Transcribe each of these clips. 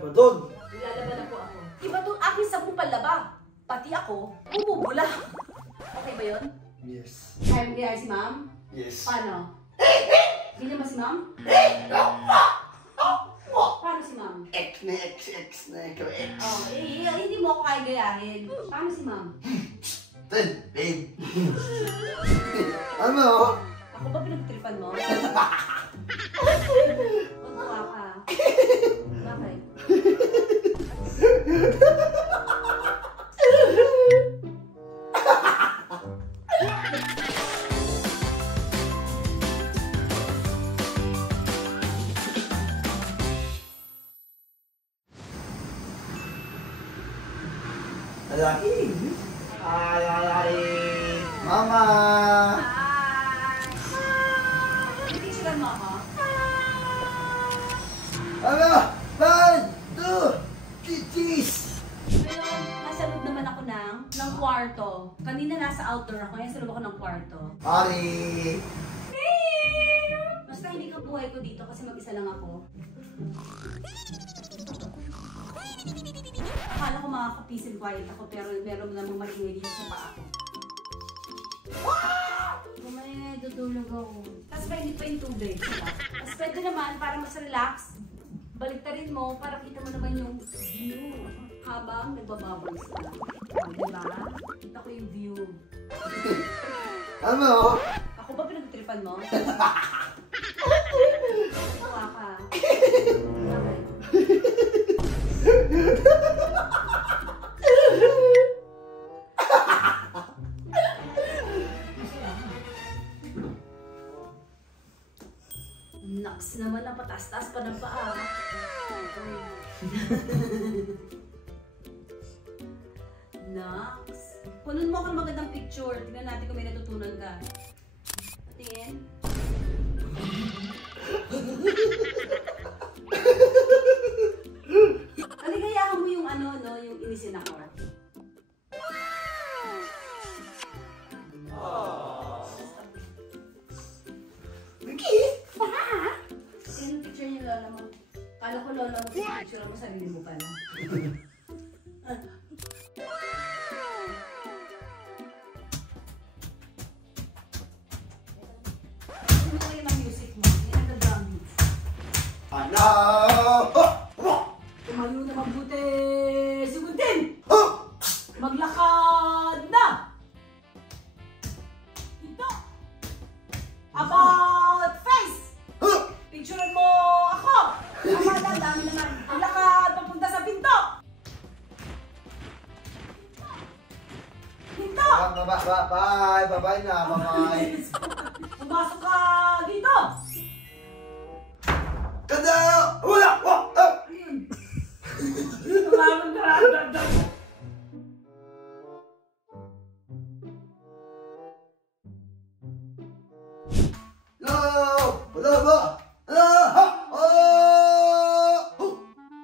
ba doon? Nilalaban na po ako. Iba doon aking 10 palaba. Pati ako, bumubula. Okay ba yun? Yes. Kaya mo kaya si ma'am? Yes. Paano? Ganyan ba si ma'am? Paano si ma'am? X na ikaw X. Oh, hindi mo ako kaya gayahin. Paano si ma'am? Then, babe. Ano? Ako ba pinagtripan mo? Magmukha ka. Bakit? Alaki. Mama. Hi! Picturean mo ako? Ano? 1, 2, cheese. Ngayon, nasa loob naman ako ng kwarto. Kanina nasa outdoor ako, ngayon sa loob ako ng kwarto. Ari. Basta hindi ka buhay ko dito kasi mag-isa lang ako. Akala ko makaka-peace and quiet ako pero meron namang maingay dito sa paa ko. Mamaya tutulog ako. Tapos mainit pa yung tubig. Tapos pwede naman para mas relax. Baliktarin mo para kita mo naman yung view habang nagbababaws ka. O, diba? Kita ko yung view. Ano? Ako ba pinagtripan mo? Mukha ka. Bakit? Naks naman ang patas-tas pa ng paa. Naks. Punon mo ako ng magandang picture. Tingnan natin kung may natutunan ka. Patingin. Aligayahan mo yung ano, no? Yung inisin ako. Sino picture niyo lola mo? Kala ko lola mo sa picture mo, sarili mo pala. Sino kayo ng music mo? Yan ang drum beats. Ano? Tumayo na mabuti! Sugundin! Maglakad na! Ito! About face! Picturean mo ako! Ang dami naman. Maglakad papunta sa pinto! Pinto! Bye na, bye. Pumasok ka dito! Kada! Wala! Ayun. Maraming karagdag. Wala ba?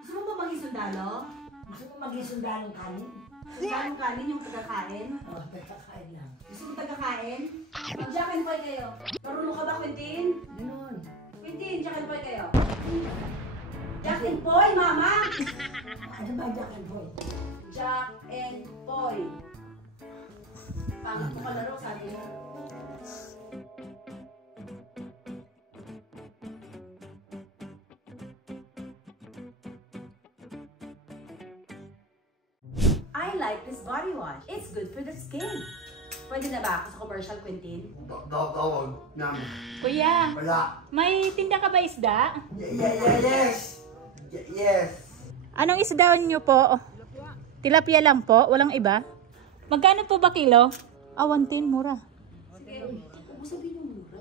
Gusto mo ba maging sundalo? Gusto ko maging sundalong kanin? Sundalong kanin yung tagakain? Oo, pagkakain lang. Gusto mo tagakain? Mag-jack and boy kayo. Marunong ka ba, Quentin? Ganun. Quentin, jack and boy kayo. Jack and boy, mama! Ano ba Jack and Boy? Jack and boy. Pangit mo kalaro, sabi mo. I like this body wash. It's good for the skin. Pwede na ba ako sa commercial, Quentin? Tawag namin. Kuya, Wala. may tinda ka ba isda? Yes. Yes. Anong isda niyo po? Tilapia lang po, walang iba? Magkano po ba kilo? 110, mura. Sige, huwag mo sabihin yung mura.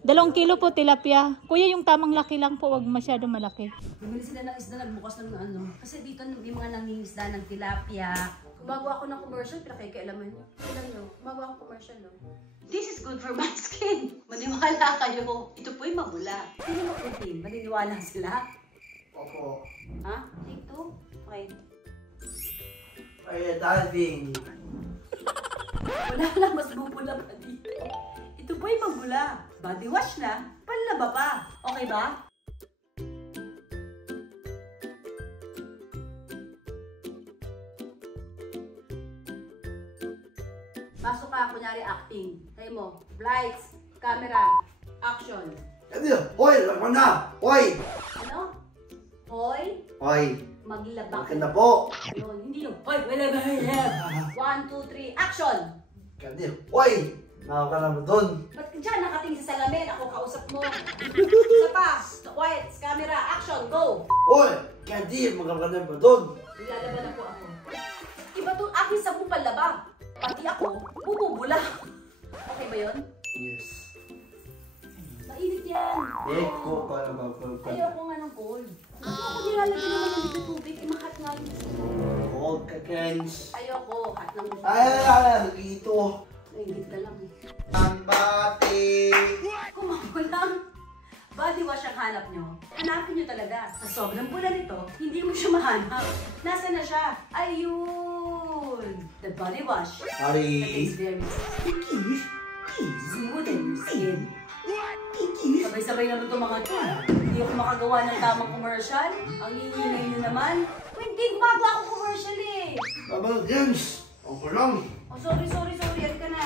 2 kilo po tilapia. Kuya, yung tamang laki lang po, wag masyado malaki. Bumili sila ng isda, nagbukas ng ano. Kasi dito may mga nangingisda ng tilapia. Gumagawa ako ng commercial, pinakikialaman nyo. Alam nyo, gumagawa akong commercial, no? This is good for my skin. Maniwala kayo. Ito po'y mabula. Sino mo, Quentin? Maniniwala sila? Opo. Ha? Take two? Okay. Ay, diving. Wala lang, mas bubula pa dito. Ito po'y mabula. Body wash na, panlaba pa. Okay ba? Pasok ka, kunyari acting. Tayo mo, lights, camera, action. Ano? Hoy, laman na! Hoy! Ano? Hoy, Hoy! maglaba Bakit na po? Yun, hindi yung, hoy, wala ba yan? 1, 2, 3, action! Kasi, hoy! Nakaka na mo dun. Ba't ka dyan nakatingin sa salamin? Ako kausap mo. Isa pa, quiet, camera, action, go! Hoy! Kasi, magkaka na mo dun. Nilalaban na po ako. Iba to, aking sa palaba. Pati ako, bububula. Okay ba yun? Yes. Mainit yan. Eko, para ba? Ayoko nga ng cold. Ako nilalagyan naman ng dito tubig. Mahat nga yung gusto. Cold ka, Kens. Ayoko, hot ng gusto. Ay, dito. Naingit na lang eh. Ang bati. Kumukulang. Body wash ang hanap nyo. Hanapin nyo talaga. Sa sobrang bula nito, hindi mo siya mahanap. Nasaan na siya? Ayun! The body wash. That Hari. is very smooth in your skin. Sabay-sabay naman itong mga ito. Hindi ako makagawa ng tamang commercial. Ang ingay nyo naman. Hindi, gumagawa ako commercial eh. Babang Kens. Ako lang. Oh, sorry. Yan ka na.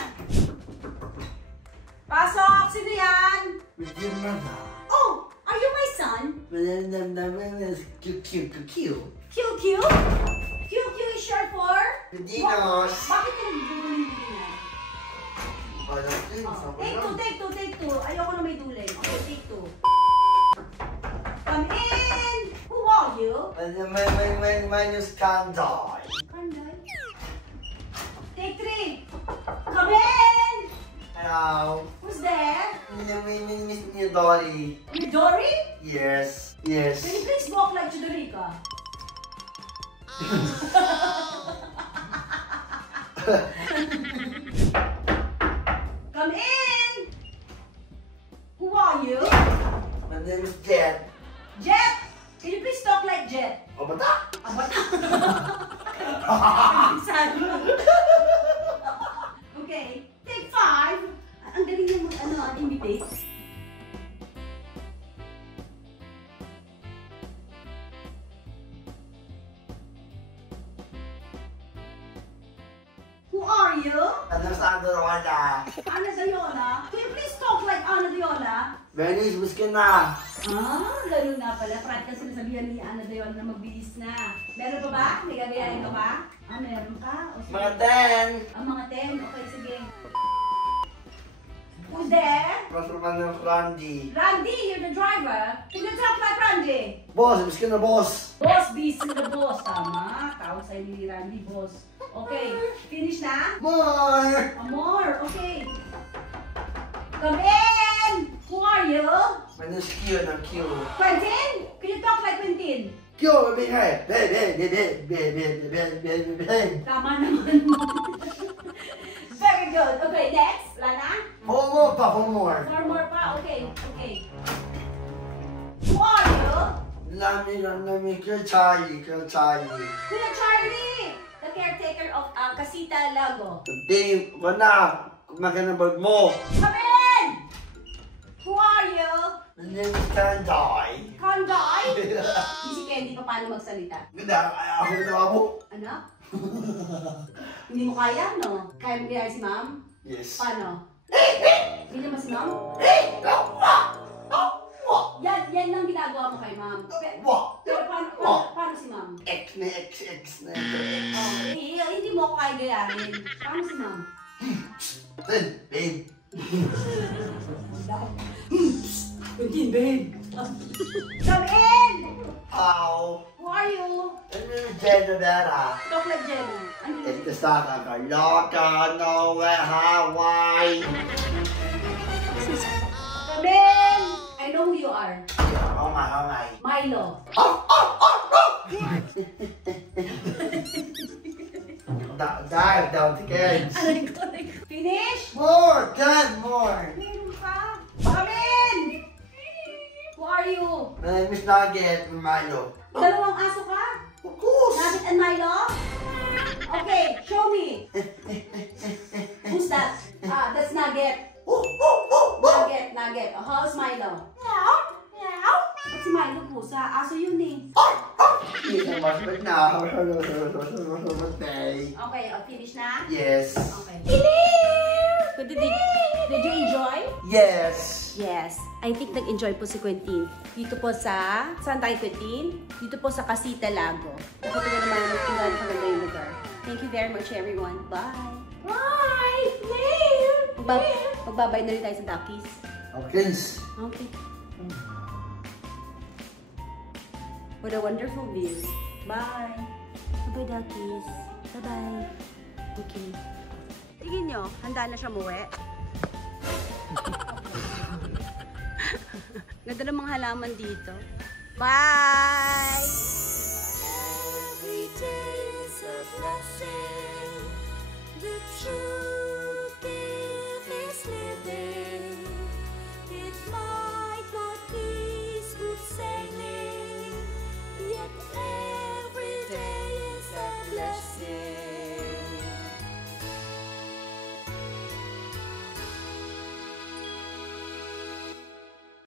Pasok! Sino yan? Medyo mata. Oh! Are you my son? Cute. QQ? QQ is short for? Pedinos. Bakit ka nagduduling-duling yan? Babang Kens. Oh, Ako take lang. two. Ayoko na may duling. Okay, take two. Come in! Who are you? Minus Kanday. Kanday. Take three. Come in! Hello. Who's there? Miss niyo, Dory. You Dory? Yes. Can you please walk like Chidorica? Come in! Who are you? My name is Jet. Jet! Can you please talk like Jet? O, bata? Okay, take 5. Ang galing yung imitate. Who are you? Ano sa Andorra? Ana Dayola? Can you please talk like Ana Dayola? Venice, miskin na. Ganun nga pala. Parang kasi sinasabihan ni Ana Dayola na mabilis na. Meron pa ba? May gagayahin ka ba? Meron ka? O, sige. Mga 10. Mga 10? Okay, sige. Who's there? Rasuman ng Randy. Randy, you're the driver. Can you talk like Randy? Boss, miskin na boss. Boss, busy the boss. Tama. Tawag sa'yo ni Randy, boss. Okay, finish na? More. More, okay. Come in! Who are you? My name is Q ng Q. Quentin? Can you talk like Quentin? Q, baby, hey. Tama naman. Very good. Okay, next. Wala na? More pa, more. More pa. Okay. Who are you? Lami, Charlie. Kuya Charlie! The caretaker of Casita Lago. Dave, wala. Kumakan ng bag mo. Come in! Who are you? My name is Kanday. Kanday? Hindi si Candy pa paano magsalita. Ganda, ako na ako. Ano? Hindi mo kaya, no? Kaya mo kaya si ma'am? Yes. Paano? Hindi naman si ma'am? Yan lang ginagawa mo kay ma'am. Pero paano si ma'am? X na. Oh, hindi mo ako kaya gayahin. Paano si ma'am? Babe. Quentin, babe. Come in! How? Who are you? Ano yung Jenna? Talk like Jenna. Ano yun? It's the song of a loca, nowhere, Hawaii. Come in! I know who you are. Oh my. Milo. Dive down to kids. Finish? More, more. Meron ka. Come in! Who are you? My name is Nugget Milo. Dalawang aso ka? Of course. Nugget and Milo? Okay, show me. Who's that? That's Nugget. Nugget. Oh, how's Milo? Meow. Ba't si Milo pusa? Aso yun eh. Hindi na masbet na. Okay, finish na? Yes. Okay. Finish! Yes. Yes, I think nag-enjoy po si Quentin. Dito po sa, saan tayo Quentin? Dito po sa Casita Lago. Nakita nyo naman kung gaano kaganda yung lugar. Thank you very much everyone. Bye! Bye! Magbabay na rin tayo sa Duckies. Okay. Okay. What a wonderful view. Bye! Bye-bye Duckies. Bye-bye. Okay. Tingin nyo, handa na siya muwi. Ganda ng mga halaman dito. Bye! Every day is a blessing. The truth is living. It might not be smooth sailing, yet every day is a blessing.